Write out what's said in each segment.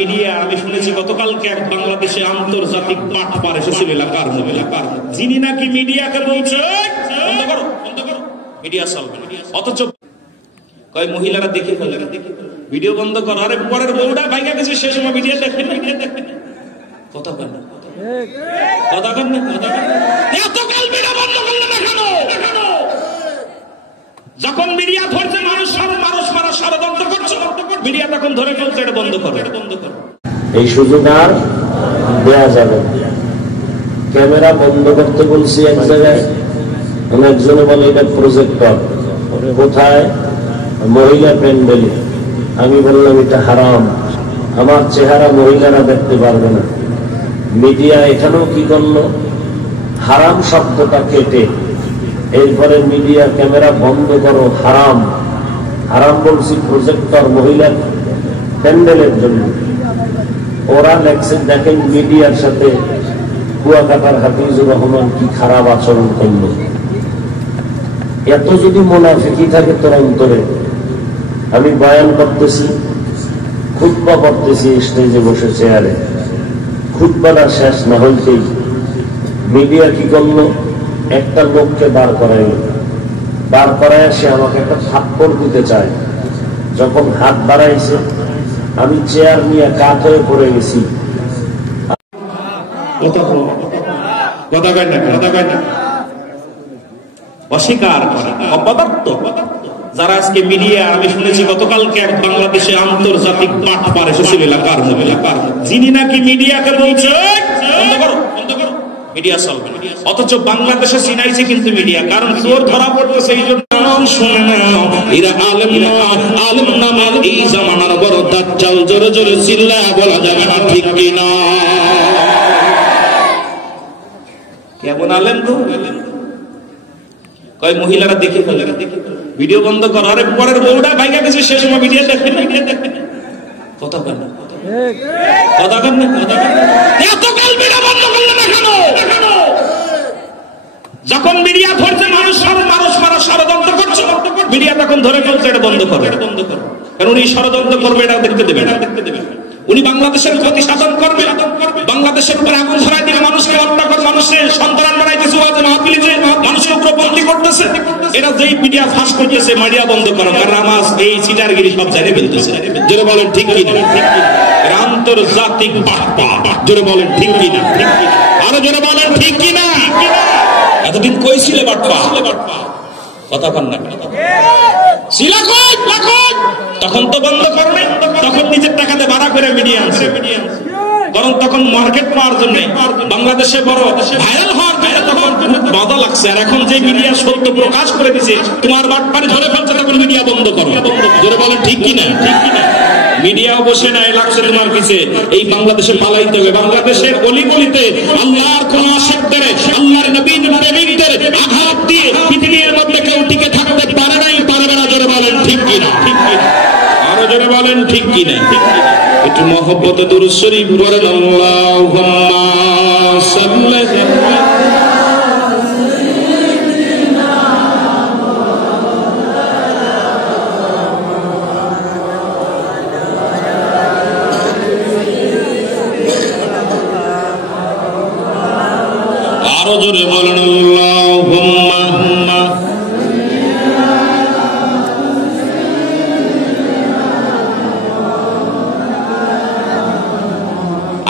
Media আমি শুনেছি গতকালকে এক বাংলাদেশে আন্তর্জাতিক পাঠ পার এসেছিল এলাকার যিনি নাকি মিডিয়াকে বলছে বন্ধ করো মিডিয়া চলবে না, অথচ কয় মহিলারা দেখে ফেলে ভিডিও বন্ধ করো। আরে পরের বউটা ভাইগা গেছে সে সময় মিডিয়া দেখে না, কথা বলেন না, কথা বলেন না, এতকাল ভিডিও বন্ধ করলে না কেন? যখন মিডিয়া ধরছে মানুষ মারা ষড়যন্ত্র করছে, মিডিয়া তখন ধরে ফেলছে এটা বন্ধ করো। এই সুযোগ আর দেয়া যাবে। ক্যামেরা বন্ধ করতে বলছি এক জায়গায়, একজনে বলে এটা প্রজেক্টর, কোথায়? মহিলা প্যান্ডেলে। আমি বললাম এটা হারাম, আমার চেহারা মহিলারা দেখতে পারবে না। মিডিয়া এখানেও কি করলো, হারাম শব্দটা কেটে এরপরে মিডিয়া ক্যামেরা বন্ধ করো, হারাম। হারাম বলছি প্রজেক্টর মহিলা প্যান্ডেলের জন্য। ওরা লেখছে দেখেন মিডিয়ার সাথে কুয়াকাটার হাফিজুর রহমান কি খারাপ আচরণ করলো। এত যদি মুনাফিকি থাকে তোর অন্তরে, আমি বয়ান করতেছি, খুতবা পড়তেছি স্টেজে বসে চেয়ারে, খুতবাটা শেষ না হইতেই মিডিয়া কি করলো, একটা লোককে বার করাইল, বার করায় সে আমাকে একটা থাপ্পড় দিতে চায়। যখন হাত বাড়াইছে আমি চেয়ার নিয়ে কাত হয়ে পড়ে গেছি। অস্বীকার করে অপদার্থ যারা আজকে মিডিয়া আমি শুনেছি গতকালকে এক বাংলাদেশে আন্তর্জাতিক পাঠ পার এসেছিল এলাকার যিনি নাকি মিডিয়াকে বলছে বন্ধ করো মিডিয়া চলবে না, অথচ বাংলাদেশে চিনাইছে কিন্তু মিডিয়া, কারণ চোর ধরা পড়তেছে এই জন্য। শুনে না এরা আলেম না, আলেম নামের এই জামানার বড় দাজ্জাল, জোরে জোরে চিল্লায়া বলা যাবে না ঠিক কিনা? কেমন আলেম গো? কয় মহিলারা দেখে ফেলে ভিডিও বন্ধ করো। আরে পরের বউটা ভাইগা গেছে সে সময় ভিডিও দেখে না, কথা বলেন না, কথা বলেন না, এতকাল ভিডিও বন্ধ করলে না কেন? যখন মিডিয়া ধরছে মানুষ মারা ষড়যন্ত্র করছে, মিডিয়া তখন ধরে ফেলছে এটা বন্ধ করো। কারণ উনি ষড়যন্ত্র করবে, এটা দেখতে দেবে না। উনি বাংলাদেশের ক্ষতি সাধন করবে, বাংলাদেশের উপর আগুন ধরাই দিয়ে মানুষকে হত্যা করে, মানুষের সন্তান বানাইতেছে, মানুষের উপর বন্দী করতেছে। এটা যেই মিডিয়া ফাঁস করতেছে মিডিয়া বন্ধ করো, কারণ আমার এই চিটারগিরি সব জানিয়ে ফেলতেছে। জোরে বলেন ঠিক কিনা? আন্তর্জাতিক বার্তা, জোরে বলেন ঠিক কিনা? আরো জোরে বলেন ঠিক কিনা? এতদিন কই ছিলে বার্তা? কথা কন না, তখন তো বন্ধ করবে, তখন নিজের টাকাতে ভাড়া করে মিডিয়া আনছে, বরং তখন মার্কেট পাওয়ার জন্য বাংলাদেশে বড় ভাইরাল হওয়ার জন্য তখন মজা লাগছে। আর এখন যে মিডিয়া সত্য প্রকাশ করে দিছে, তোমার বাটপারে ধরে ফেলছে, তখন মিডিয়া বন্ধ করো। জোরে বলেন ঠিক কিনা? মিডিয়াও বসে নাই লাগছে তোমার পিছে। এই বাংলাদেশে পালাইতে হবে, বাংলাদেশের অলিগলিতে আল্লাহর কোন আশিকদের, আল্লাহর নবীর প্রেমিকদের আঘাত দিয়ে পৃথিবীর মধ্যে কেউ টিকে থাকতে পারে নাই, পারবে না। জোরে বলেন ঠিক কিনা? আরো জোরে বলেন ঠিক কিনা? একটু মহব্বতে দুরূদ শরীফ পড়েন, আল্লাহুম্মা সাল্লি আরো জোরে বলেন আল্লাহুম্মা।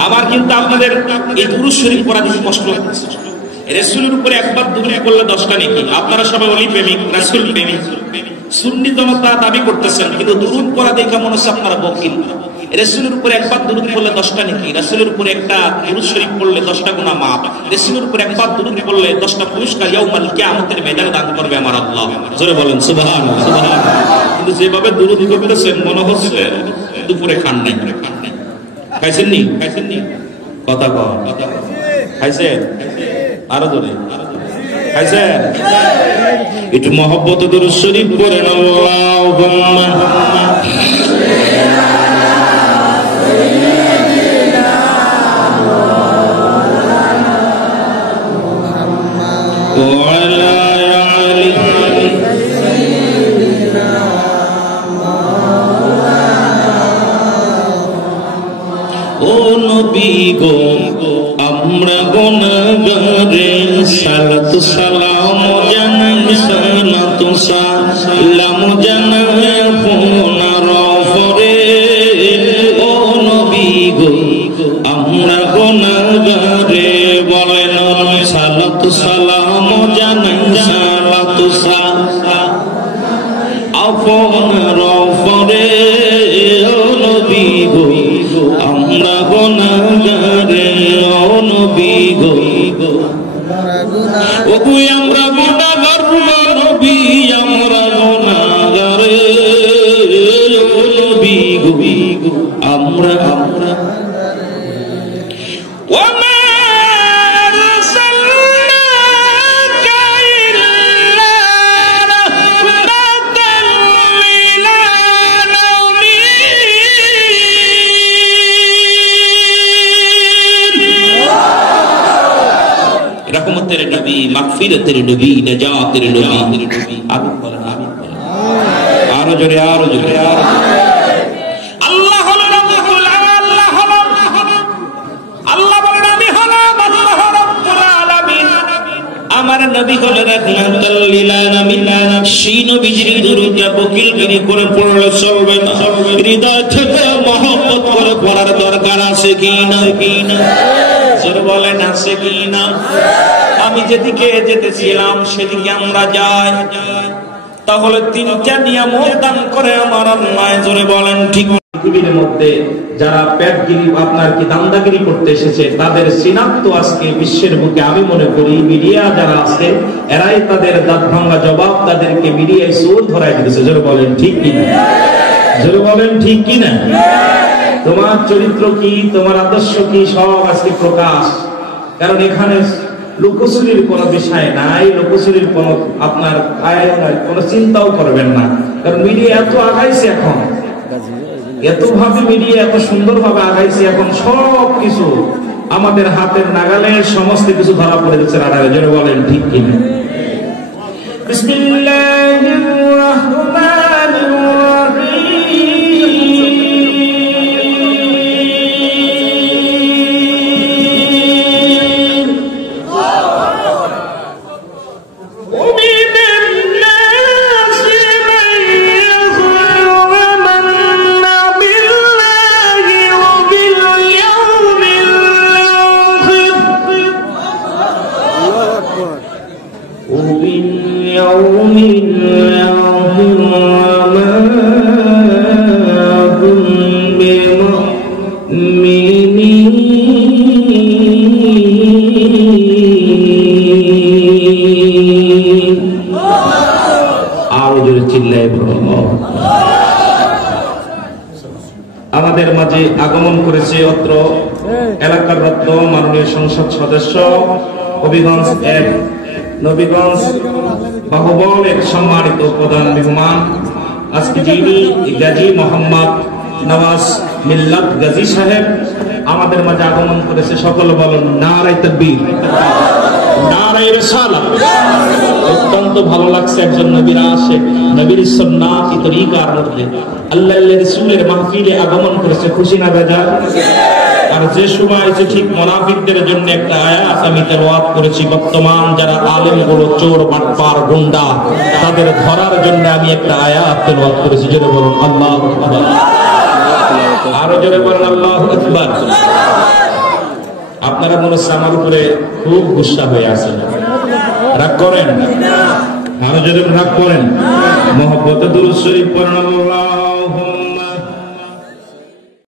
আবার কিন্তু আপনাদের এই দুরূদ শরীফ পড়া বেশি কষ্ট লাগছে। রাসূলের উপরে একবার দুরূদ পড়লে 10টা নেকি। আপনারা সবাই ওলি প্রেমিক, রাসূল প্রেমিক, সুন্নি জনতা দাবি করতেছেন, কিন্তু দুরূদ পড়া দেখে মনে হচ্ছে আপনারা বকিল। রাসূলের উপরে একবার দুরূদ পড়লে 10টা নেকি, রাসূলের উপরে একটা দুরূদ শরীফ পড়লে 10টা গুনাহ মাফ, রাসূলের উপরে একবার দুরূদ পড়লে 10টা পুরস্কার ইয়াউমাল কিয়ামতের ময়দানে দান করবে আমার আল্লাহ। জোরে বলেন সুবহানাল্লাহ, সুবহানাল্লাহ। কিন্তু যেভাবে দুরূদ করতেছেন মনে হচ্ছে দুপুরে খান নাই। খাইছেন নি? কথা কও, খাইছেন? আরো জোরে খাইছেন? একটু মহব্বতে দুরূদ শরীফ পড়েন, আল্লাহুম্মা وعلى آل سيدنا ও নবী গো আমরা গুনাহগারে সালাতু সালাম জানাই সালাতু সালাম জানাই আপনার উপরে ও নবী গো আমরা গুনাহগারে বলেন সালাতু সালাম জানাই সালাতু সালাম আপনার উপরে ও নবী গো আমরা গুনাহগারে ও নবী গো ও গো আমরা গুনাহগার নবী আমরা গুনাহগারে ও নবী গো আমরা रहमतेर नबी मगफिरतेर नबी नजातेर नबी आमीन बोलें आमीन बोलें आरो जोरे अल्लाह हलो रब्बुल अल्लाह बोलें আমি হলাম আল্লাহ রব্বুল আলামিন আমার নবী হলো রাহমাতুল লিল আলামিন সেই নবীজির দরুদ বকিলগিরি করে পড়লে চলবে না হৃদয় থেকে মহব্বত করে পড়ার দরকার আছে কি না জোরে বলেন আছে কি না আমি যেদিকে যেতেছিলাম সেদিকে আমরা যাই তাহলে তিনটা নিয়ামত দান করে আমার আল্লাহ জোরে বলেন ঠিক পৃথিবীর মধ্যে যারা পেটগিরি আপনার কি দান্দাগিরি করতে এসেছে তাদের সিনাক্ত আজকে বিশ্বের বুকে আমি মনে করি মিডিয়া যারা আছে এরাই তাদের দাঁত ভাঙা জবাব তাদেরকে মিডিয়ায় সুর ধরাই দিতেছে জোরে বলেন ঠিক কি না জোরে বলেন ঠিক কি না তোমার চরিত্র কি তোমার আদর্শ কি সব আজকে প্রকাশ কারণ এখানে লুকোচুরির কোনো বিষয় নাই লুকোচুরির কোনো আপনার কোনো চিন্তাও করবেন না কারণ মিডিয়া এত আগাইছে এখন এত ভাবে মিডিয়া এত সুন্দর ভাবে আগাইছে এখন সব কিছু আমাদের হাতের নাগালে সমস্ত কিছু ধরা পড়ে যাচ্ছে রাডারে জোরে বলেন ঠিক কিনা বিসমিল্লাহির রাহমানির আমাদের মাঝে আগমন করেছে অত্র এলাকার রত্ন মাননীয় সংসদ সদস্য হবিগঞ্জ এক নবীগঞ্জ বাহুবল এক সম্মানিত প্রধান মেহমান আজকে যিনি গাজী মোহাম্মদ নওয়াজ মিল্লাত গাজী সাহেব আমাদের মাঝে আগমন করেছে সকল বলেন নারায়ে তাকবীর নারায়ে রিসালাত অত্যন্ত ভালো লাগছে একজন নবীর আশিক নবীর সুন্নাতি তরিকার মধ্যে আল্লাহর রাসূলের মাহফিলে আগমন করেছে খুশি না বেজার আর যে সময় যে ঠিক মুনাফিকদের জন্য একটা আয়াত আমি তেলাওয়াত করেছি বর্তমান যারা আলেমগুলো চোর বাটপার গুন্ডা তাদের ধরার জন্য আমি একটা আয়াত তেলাওয়াত করেছি জোরে বলুন আল্লাহু আকবার আরো জোরে বলুন আল্লাহু আকবার আপনারা মনে হচ্ছে আমার উপরে খুব গুসা হয়ে আছেন রাগ করেন আরো যদি রাগ করেন মহব্বতে দুরূদ শরীফ পড়েন আল্লাহ